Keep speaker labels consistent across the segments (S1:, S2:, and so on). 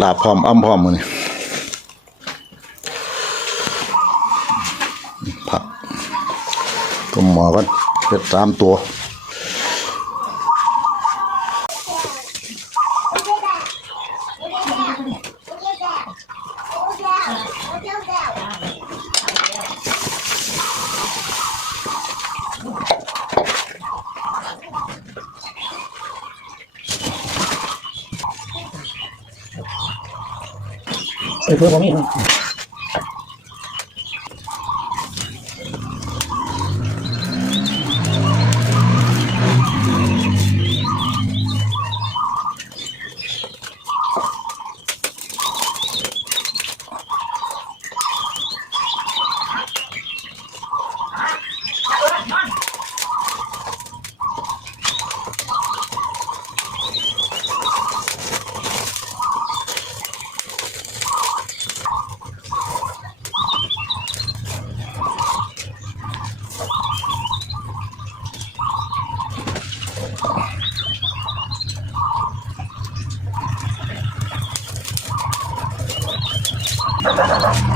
S1: ลาบพร้อมอ้ำพร้อมมือนี่ผักต้มหมอกันเป็ดสามตัว
S2: ใส่เ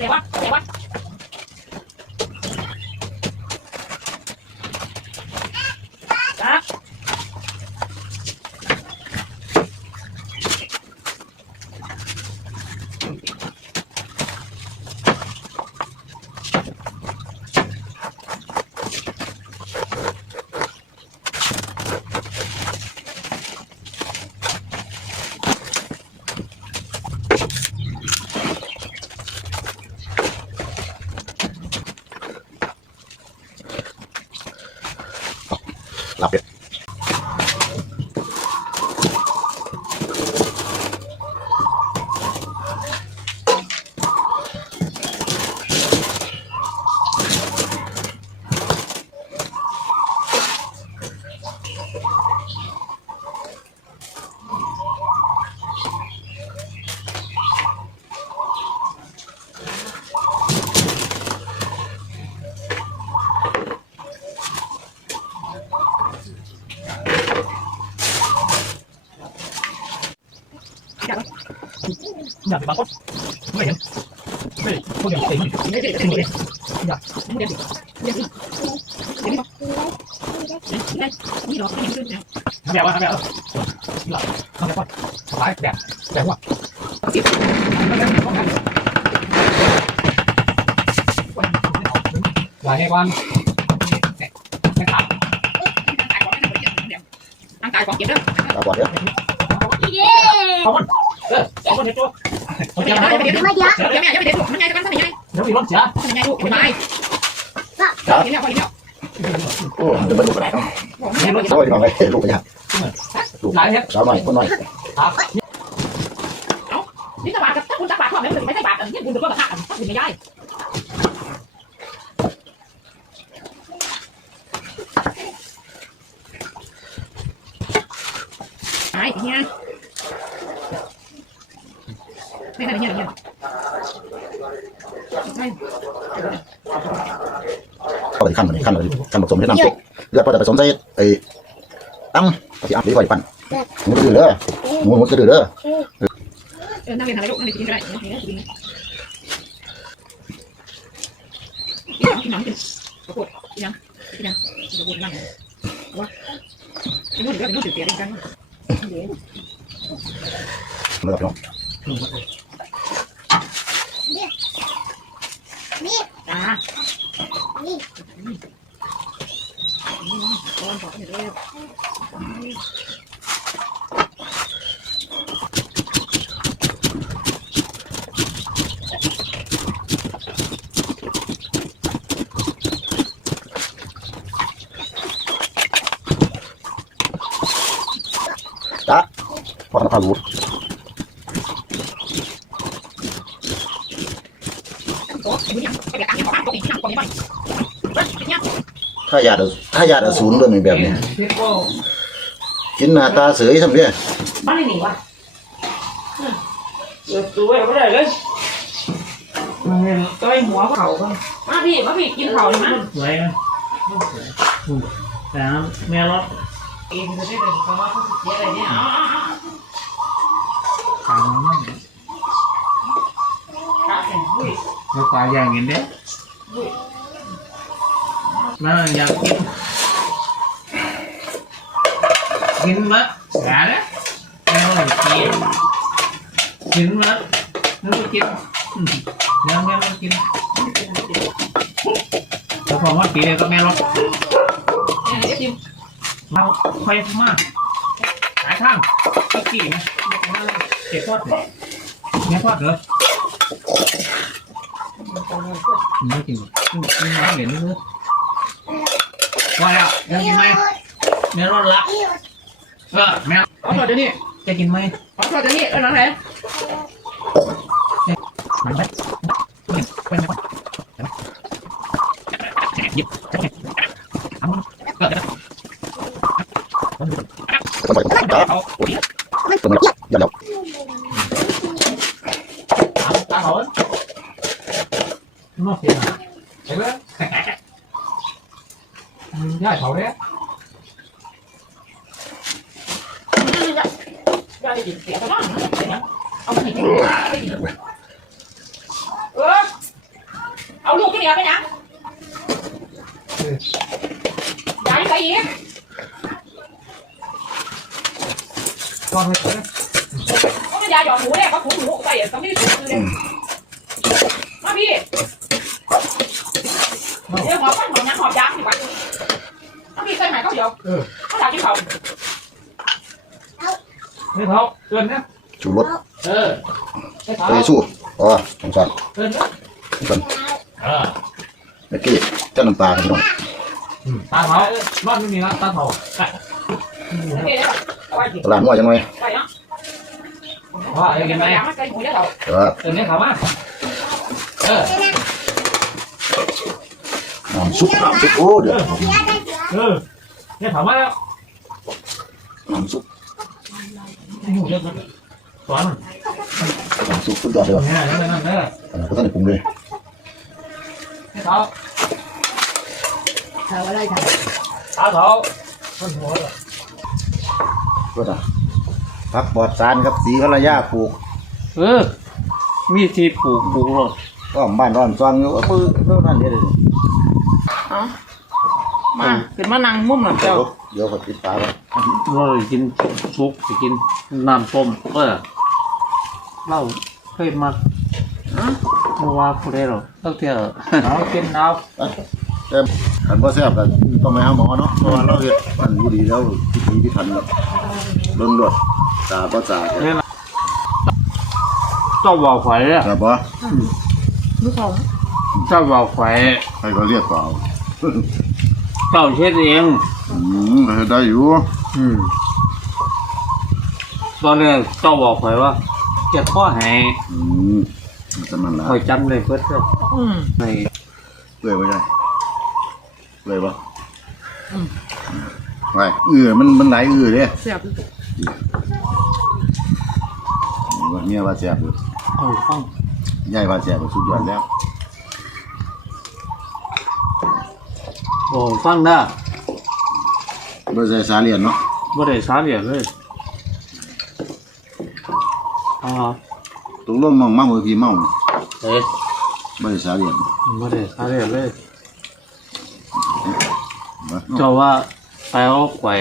S2: เดี๋
S3: อยากบางคนไม่เห็นไม่พวกเดียวเองไม่ได้ไม่ได้อยากไม่ได้แบบว่าแบ บหลับทำแบบว่าสายแบบแบบว่าหลายวันไม่ขาด
S2: ร่างกายของเก็บเด้อ
S1: ตาบอดเด้อ
S3: เขาคนเออเขาคนเห็นตัวเขา
S2: เดี๋
S3: จะ
S2: ยว
S3: มา
S2: ไม่
S3: เดี๋
S2: เดี๋
S3: ย
S2: ยววเดี๋ยวเดี๋ยวแม่ยังไม่เดี๋ยวมันไงกันทำยังไง
S3: เดี๋ยวมีรถเสีย
S2: ทำยังไงลูกคุณนายกินแล้วพอกินแล้ว
S1: โอ้เดี๋ยวมาดูกันหน่อย
S3: เห็นรถ
S1: โอ้ยน้องไอ้ลูกยาก
S3: หลายเห็น
S1: สาวหน่อยคนหน่อย
S3: ครับ
S2: นี่ตาบาดกับถ้าคุณตาบาดทอดไม่ถึงไม่ใช่บาดอันนี้คุณจะก็ตะขาบถ้าคุณไม่ได้ไอ้เฮีย ไม่ใช่เฮียเฮียไม่
S1: เข้าไปขั้นเลยขั้นเลยขั้นผสมให้น้ำซุปเลือดพอจะผสมใส่ไอ้ตั้งก็สิอัพดีกว่าปั่นหมูกระดือเด้อหมูหมูกระดือเด้อ
S2: เออนั่งเรียนทำอะไรลูกนั่งเรียนกินก็ได้กินกินกินกินน้ำกินกระปุกกินยังกินยังกระปุกนั่งว่ากินนู่นเดี๋ยวนู่นเดี๋ยวเสียกัน
S1: เลือดน้อง
S2: จ้านี่ก้อนบอกเดี๋ยว
S1: จ้าพอทำผ้ารูด
S2: โต๊ะดูยังไปเดี๋ยวตังค์ของบ้านโต๊ะอีกที่นั่งของบ้า นเนี่ย
S1: ถ้ายาดถ้ายาดสูนเรื่องแบบนี้
S3: เทปโก้
S1: กินหน้าตาเสยทำเนี่ย
S2: บ้านไหนวะ
S3: เออตัวไม่ได้เลยมาเห็นต้อยหัวเขาบ้าง
S2: มาพี่มาพี่กินข้าวเลยมั้ย
S3: สวยไหมแต่แม่รถเองจะได้เป็นคำว่าเขาเสียอะไรเนี่ย ต่างมัน
S2: ครับอุ้ย
S3: เราตายอย่างเงี้ยเด้น่าอยากกินกินมั้ยแก่แล้วแม่เรากินกินมั้ยนึกว่ากินยังแม่เรากินแล้วพอว่าปีเลยก็แม่รถ
S2: เนี่ยเดี๋ยวจิม
S3: เราค่อยมากหาทางตะกี้นะเก็บทอดเลยแม่ทอดเหรอไม่กินกินกินน้ำเหรียญนี่ว่าแล้วยังกินไหมแม่รอดละเออแม่
S2: ขอโทษเดี๋ยวนี้
S3: จะกินไหม
S2: ขอโทษเดี๋ยวนี้เออน้องไหน
S3: มันไปไปไปหยิบเอาเกิด
S1: ทำไมจ้า
S3: เอา
S1: ตรงนี้อย่าเดี๋ยว
S3: ตาเขา นอกเสียเห็นไหมย่าเขาเนี่ย
S2: ได้ยินเสียงก็ได้เอาไปกินเออเอาลูกที่เหลือไปนะย้ายไปอีก
S3: ก่อนเลย
S2: ก็ไม่ยาหยอดหมูเนี่ยเขาขุนหมูใส่ก็ไม่ได้ถุงเลยมาพี่เดี๋ยวหอมก้อนหอมยังหอมยางดีกว่ามาพี่ใส่ไหนเขาเดี๋ยวเขาถามที่เขา
S3: ไม่เขาเกินนะ
S1: ชูรส
S3: เออไม่เขา
S1: เตยสู้อ๋อสงสาร
S3: เกินนะเออ
S1: เมื่อกี้เจ้าน้ำปลาครับพี่น้อง
S3: ตาเขารอดไม่มีแล้วตาเขา
S2: โอเคเลยเอาไว้กิน
S1: ตลาดมั่วจังเลย
S2: ไว้เนาะ
S3: ว่าเออกินไหม
S2: ยางมันใส่หมูเดี๋ยวเรา
S1: ครับ
S3: เกินไม่เขามา เออ
S1: น้ำซุปน้ำซุปโอ้เดี๋ยว
S3: เออเนี่ยเขามาแล้ว
S1: น้ำซุป
S3: เรื่องมันสอน
S1: น้ำซุปสุดยอดเลยว่ะ
S3: เนี่ยนั่นนั่นเออ
S1: อันนั้นก็ต้องได้ปรุงเลย
S3: ให้เขา
S2: เขาอะไรกัน
S3: ตาเขาคนหัวเลย
S1: ก็จะผักปลอดสารครับสีภรรยาปลูก
S4: เออ มีที่ปลูกปลูกรถ
S1: ก็บ้านร้อนซองอยู่ว่าปื้อเท่านั้นเด้อ
S2: เอามาขึ้นมานั่งมุมหน่อยเจ้า
S1: เดี๋ยวก็ปิดฝาไว้
S4: เราได้กินซุปไปกินน้ำต้มเออเราเคยมา
S2: อะ
S4: เมื่อว่าผู้ใดหรอกตั้งแต่เอากินเอา
S1: แต่คันบ่แซ่บก็ต้องไปหาหมอเนาะเพราะว่าเราเฮ็ดอันอยู่ดีแล้วพิธีพิถันแล้วเบิ่งรวดตาบ่ตา
S4: เนี่ยนะเจ้าบ่าวไฟอะ
S1: ครับบ่
S2: ลูกของ
S4: เจ้าบ่าวไฟ
S1: ใครก็เรียกเปล่า
S4: เจ้าเช็ดเอง
S1: อืมก็เฮ็ดได้อยู่
S4: อืมตอนแรกเจ้าบอกไฟว่าเจ็บข้อแหง
S1: อืมมันจะมันละ
S4: คอยจำเลยเพื่อนเจ้า
S2: อืม
S4: ใน
S1: เปื่อยบ่ได้เปื่อยบ่ไว้เอื้อมันมันหลายเอื้อเด้
S2: เสียบ
S1: ว่าเมียว่าแซ่บอยู่
S4: เอาฟัง
S1: ยายว่าแซ่บก็สุดยอดแล้ว
S4: บอกฟังได้
S1: บ่ใส่สาเลียนเนาะ
S4: บ่ได้สาเหลี่ยมเลยอ๋อ
S1: ตกลงมองมามือพี่เมา
S4: เอ๊ะ
S1: บ่ได้สาเลียน
S4: บ่ได้สาเหลี่ยมเลย
S1: บ่
S4: เจ้าว่าไปเอาไข่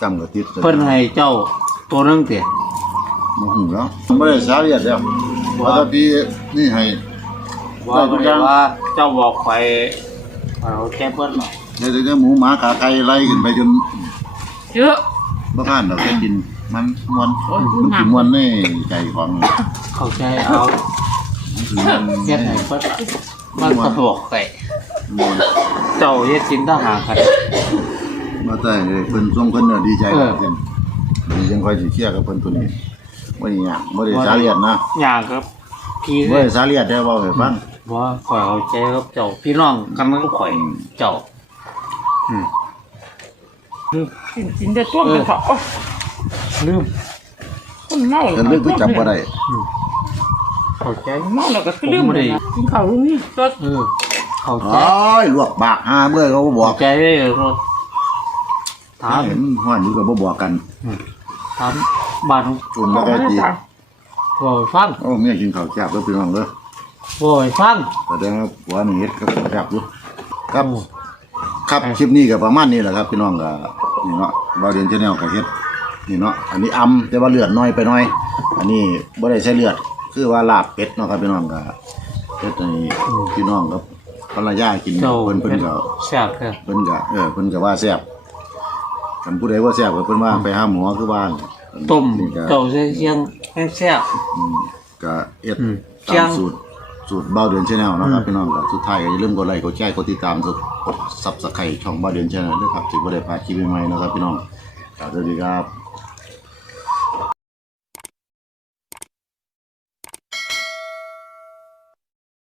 S1: จำก็ติด
S4: เพิ่นให้เจ้าตัวนึงเตีย
S1: บ่ฮู้แล้วบ่ได้สาเลียนแล้วว่าแต่พี่นี่ให้
S4: ว่าบ่ได้ว่าเจ้าบอกไข่เอาแค่เพิ่นหรอก
S1: ได้แต่หมูหมากาไก่ไล่ขึ้นไปจน
S2: เยอะ
S1: บ่ผ่านดอกแค่กินมันม่วน
S2: โอ้ย
S1: มันสิม่วนในใจของ
S4: เข้าใจเอา
S1: มันสิม่วน
S4: เฮ็ดให้เพิ่นมันก็บอกไข่
S1: ม่วน
S4: เจ้าเฮ็ดกินทหารกัน
S1: บ่ได้เลยเพิ่นส่งเพิ่นน่ะดีใจ
S4: เออ
S1: เพิ่นดีจังค่อยสิเคลียร์กับเพิ่นตัวนี้ บ่ได้ยากบ่ได้สาเลียนนะ
S4: อย่างครับ พี่
S1: บ่ได้สาเลียนได้เว้าให้ฟัง
S4: ว่าข่อยเอาใจกับเจ้าพี่น้องกันก็ข่อยเจ้าอืม
S2: กินกินได้ตัวเป็นเถาะ
S4: ลืม
S2: คนเมา
S1: เพิ่นเรื่องคือจับบ่ได้
S4: เข้าใจ
S2: เมาแล้วก็คือลืมเลยนะกินข้าวนี่ก็
S4: เออเข้าใจ
S1: อ้ายลวกปากหาเมื่อเขาก็บอ
S4: เข้ากใจเลยรถถาม
S1: เห็นห้อนอยู่ก็บ่บอกกัน
S4: ถาม บ้าน
S1: อุ่นแล้วก็จี
S4: บ่อยฟัง
S1: โอ้เมียกินข้าวแซ่บเด้อพี่น้องเด้อ
S4: บ่อยฟัง
S1: แสดงว่าผัวนี่เฮ็ดกับข้าวแซ่บอยู่ครับ ครับคลิปนี้ก็ประมาณนี้แหละครับพี่น้องก็นี่เนาะบ่าวเรียนชาแนลก็เฮ็ดนี่เนาะอันนี้อำแต่ว่าเลือดน้อยไปหน่อย อันนี้บ่ได้ใช้เลือด คือว่าลาบเป็ดเนาะครับพี่น้องก็เฮ็ดให้พี่น้องกับภรรยากิน
S4: เจ้า
S1: เพิ่นเพิ่นก็
S4: แซ่บแท้
S1: เพิ่นก็เออเพิ่นก็ว่าแซ่บคันผู้ใดว่าแซ่บก็เพิ่นว่าไปหาหมอคือว่า
S4: ต้ม
S1: นี่ก็
S4: เจ้าเสียงแซ่บ
S1: อืมก็เอ็ด
S4: อืม
S1: ตามสูตรสูตรเบ้าเดือนชาแนลนาะครับพี่น้องครับสุดท้ายก็อย่าลืมกดไลค์กดแชร์กดติดตามกดซับสไครต์ช่องเบ้าเดือนชาแนลด้วยครับถึงบ่ได้พลาดคลิปใหม่ๆนะครับพี่น้องครับสวัสดีครับ